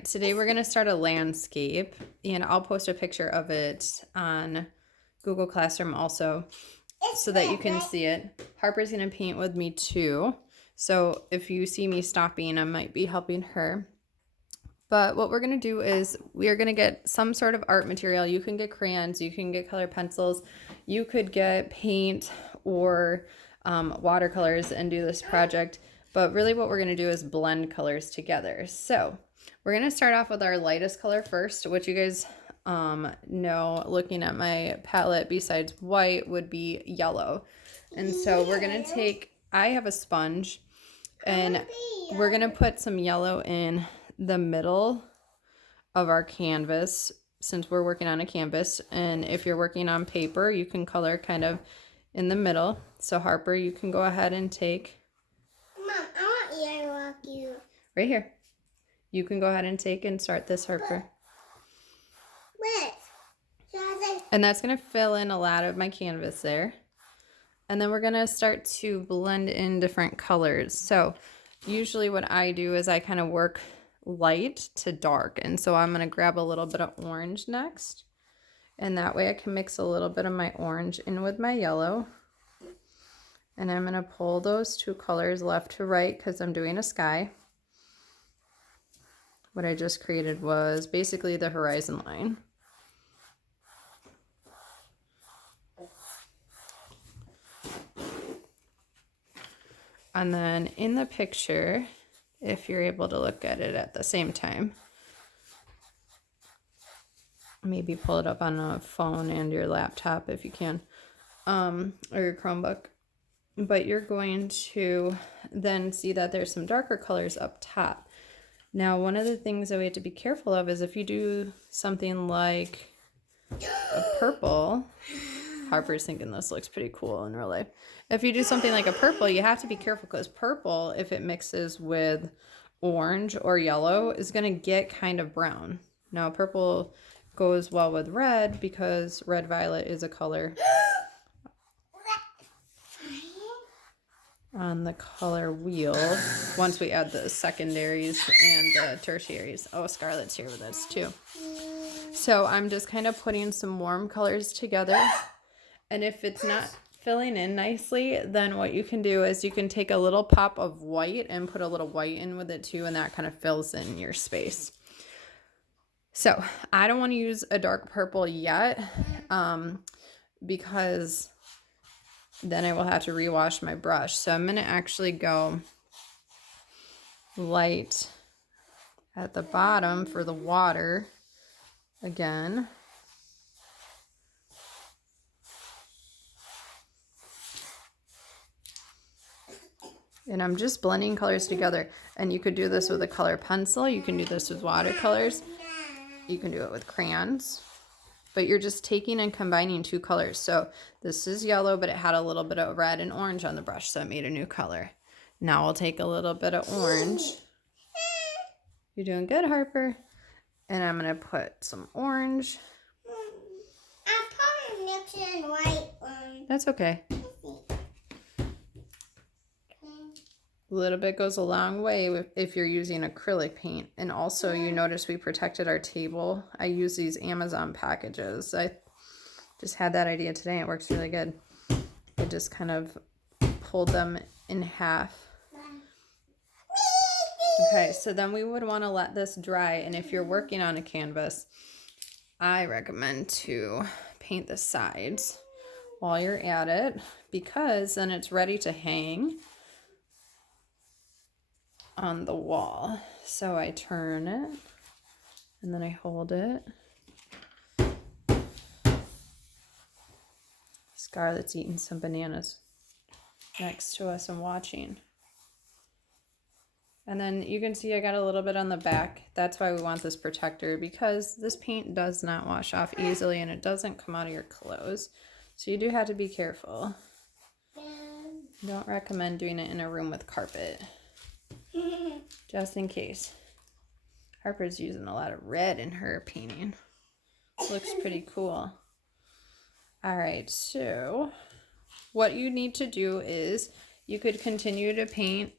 right, today we're going to start a landscape, and I'll post a picture of it on Google Classroom also so that you can see it. Harper's going to paint with me too, so if you see me stopping, I might be helping her. But what we're going to do is we are going to get some sort of art material. You can get crayons, you can get color pencils, you could get paint or watercolors and do this project. But really what we're going to do is blend colors together. So we're going to start off with our lightest color first, which you guys know, looking at my palette, besides white would be yellow. And so we're going to take, I have a sponge, and we're going to put some yellow in the middle of our canvas, since we're working on a canvas. And if you're working on paper, you can color kind of in the middle. So Harper, you can go ahead and take, Mom, I want you to rock you. Right here. You can go ahead and take and start this, Harper. Wait. And that's going to fill in a lot of my canvas there. And then we're going to start to blend in different colors. So usually what I do is I kind of work light to dark. And so I'm going to grab a little bit of orange next. And that way I can mix a little bit of my orange in with my yellow. And I'm going to pull those two colors left to right because I'm doing a sky. What I just created was basically the horizon line. And then in the picture, if you're able to look at it at the same time, maybe pull it up on a phone and your laptop if you can, or your Chromebook. But you're going to then see that there's some darker colors up top. Now, one of the things that we have to be careful of is if you do something like a purple, Harper's thinking this looks pretty cool in real life. If you do something like a purple, you have to be careful because purple, if it mixes with orange or yellow, is going to get kind of brown. Now, purple goes well with red because red violet is a color on the color wheel once we add the secondaries and the tertiaries. Oh, Scarlett's here with us too. So I'm just kind of putting some warm colors together. And if it's not filling in nicely, then what you can do is you can take a little pop of white and put a little white in with it too, and that kind of fills in your space. So I don't want to use a dark purple yet because then I will have to rewash my brush. So I'm going to actually go light at the bottom for the water again. And I'm just blending colors together. And you could do this with a color pencil. You can do this with watercolors. You can do it with crayons. But you're just taking and combining two colors. So this is yellow, but it had a little bit of red and orange on the brush, so it made a new color. Now I'll take a little bit of orange. You're doing good, Harper. And I'm going to put some orange. I'm probably mixing white one. That's okay. A little bit goes a long way if you're using acrylic paint. And also you notice we protected our table. I use these Amazon packages. I just had that idea today. It works really good. I just kind of pulled them in half. Okay, so then we would want to let this dry. And if you're working on a canvas, I recommend to paint the sides while you're at it, because then it's ready to hang on the wall. So I turn it and then I hold it. Scarlett's eating some bananas next to us and watching. And then you can see I got a little bit on the back. That's why we want this protector, because this paint does not wash off easily and it doesn't come out of your clothes. So you do have to be careful. Don't recommend doing it in a room with carpet. Just in case. Harper's using a lot of red in her painting. Looks pretty cool. All right, so what you need to do is you could continue to paint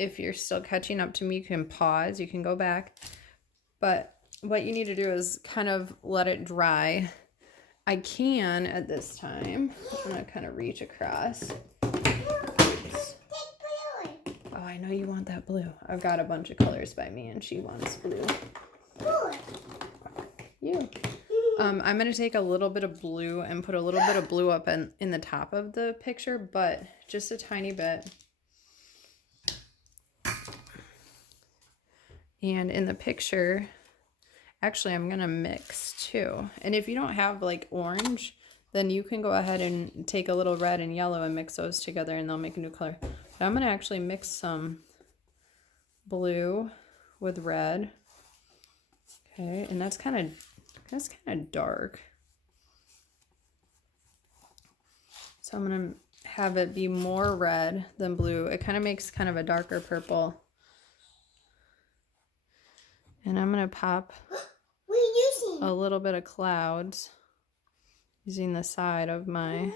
if you're still catching up to me, you can pause, you can go back. But what you need to do is kind of let it dry. I can at this time. I'm gonna kind of reach across. Oh, I know you want that blue. I've got a bunch of colors by me and she wants blue. You. I'm going to take a little bit of blue and put a little bit of blue up in the top of the picture, but just a tiny bit. And in the picture, actually, I'm going to mix too. And if you don't have like orange, then you can go ahead and take a little red and yellow and mix those together and they'll make a new color. But I'm going to actually mix some blue with red. Okay, and that's kind of dark. So I'm going to have it be more red than blue. It kind of makes kind of a darker purple. And I'm going to pop a little bit of clouds using the side of my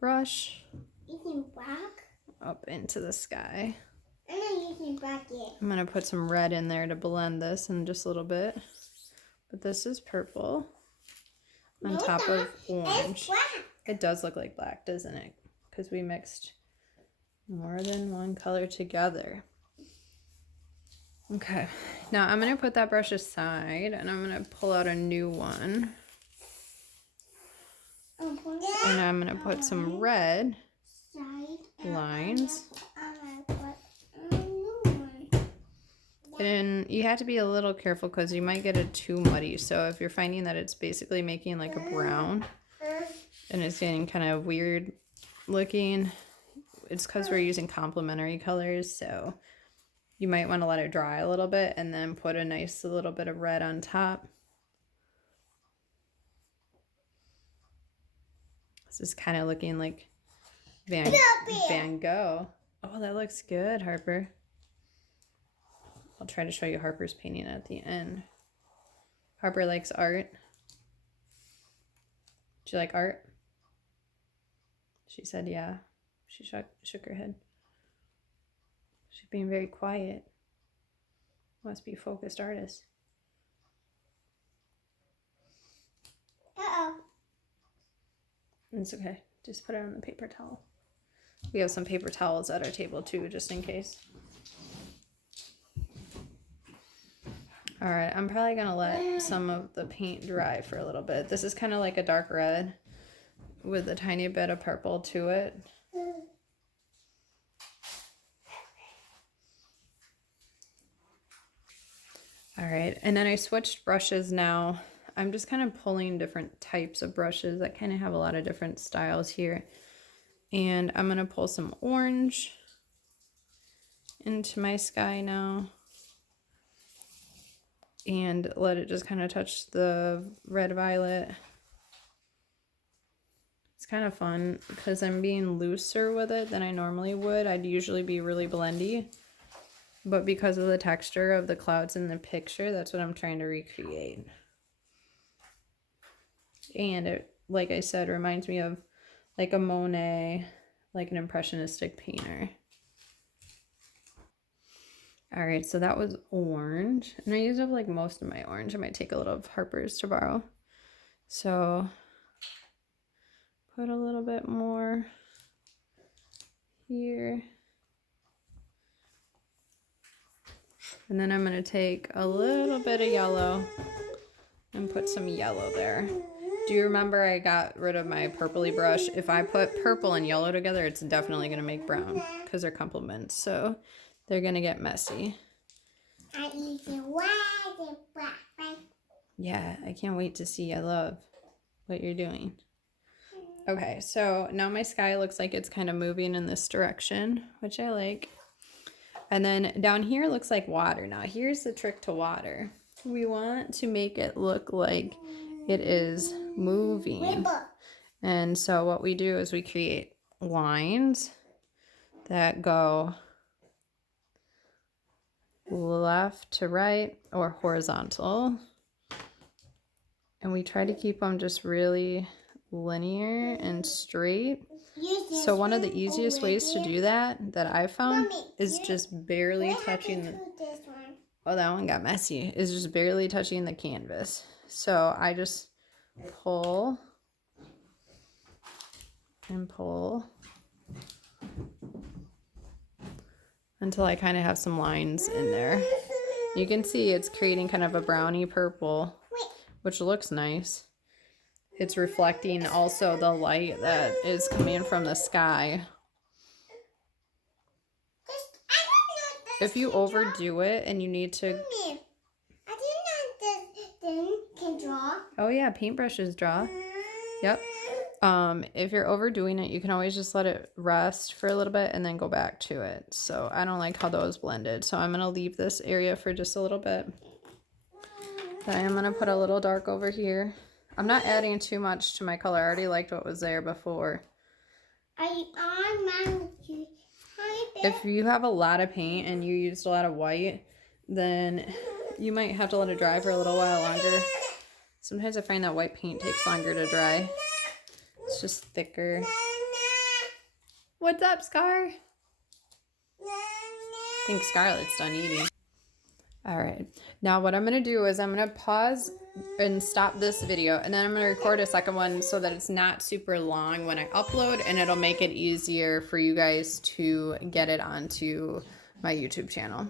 brush Using black? up into the sky. I'm not using black yet. I'm going to put some red in there to blend this in just a little bit. But this is purple on top of orange. It's black. It does look like black, doesn't it? Because we mixed more than one color together. Okay, now I'm going to put that brush aside and I'm going to pull out a new one. And I'm going to put some red lines. And you have to be a little careful because you might get it too muddy. So if you're finding that it's basically making like a brown and it's getting kind of weird looking, it's because we're using complementary colors. So you might want to let it dry a little bit and then put a nice little bit of red on top. This is kind of looking like Van Gogh. Oh, that looks good, Harper. I'll try to show you Harper's painting at the end. Harper likes art. Do you like art? She said yeah. She shook her head. She's being very quiet. Must be a focused artist. Uh-oh. It's okay. Just put it on the paper towel. We have some paper towels at our table too, just in case. All right, I'm probably going to let some of the paint dry for a little bit. This is kind of like a dark red with a tiny bit of purple to it. All right, and then I switched brushes now. I'm just kind of pulling different types of brushes that kind of have a lot of different styles here. And I'm going to pull some orange into my sky now. And let it just kind of touch the red violet. It's kind of fun because I'm being looser with it than I normally would. I'd usually be really blendy. But because of the texture of the clouds in the picture, that's what I'm trying to recreate. And it, like I said, reminds me of like a Monet, like an impressionistic painter. All right, so that was orange. And I used up like most of my orange. I might take a little of Harper's to borrow. So put a little bit more here. And then I'm going to take a little bit of yellow and put some yellow there. Do you remember I got rid of my purpley brush? If I put purple and yellow together, it's definitely going to make brown because they're complements. So they're going to get messy. Yeah, I can't wait to see. I love what you're doing. Okay, so now my sky looks like it's kind of moving in this direction, which I like. And then down here looks like water. Now here's the trick to water. We want to make it look like it is moving. And so what we do is we create lines that go left to right or horizontal. And we try to keep them just really linear and straight use this So one of the one easiest ways to already. do that I found Mommy, is just barely What touching happened the, to this one? oh, that one got messy. Is just barely touching the canvas. So I just pull and pull until I kind of have some lines in there. You can see it's creating kind of a browny purple, which looks nice. It's reflecting also the light that is coming from the sky. If you overdo it and you need to... Mommy, I didn't know this thing can draw. Oh yeah, paintbrushes draw. Yep. If you're overdoing it, you can always just let it rest for a little bit and then go back to it. So I don't like how those blended. So I'm going to leave this area for just a little bit. Then I'm going to put a little dark over here. I'm not adding too much to my color. I already liked what was there before. If you have a lot of paint and you used a lot of white, then you might have to let it dry for a little while longer. Sometimes I find that white paint takes longer to dry. It's just thicker. What's up, Scar? I think Scarlett's done eating. All right. Now what I'm going to do is I'm going to pause and stop this video, and then I'm going to record a second one so that it's not super long when I upload, and it'll make it easier for you guys to get it onto my YouTube channel.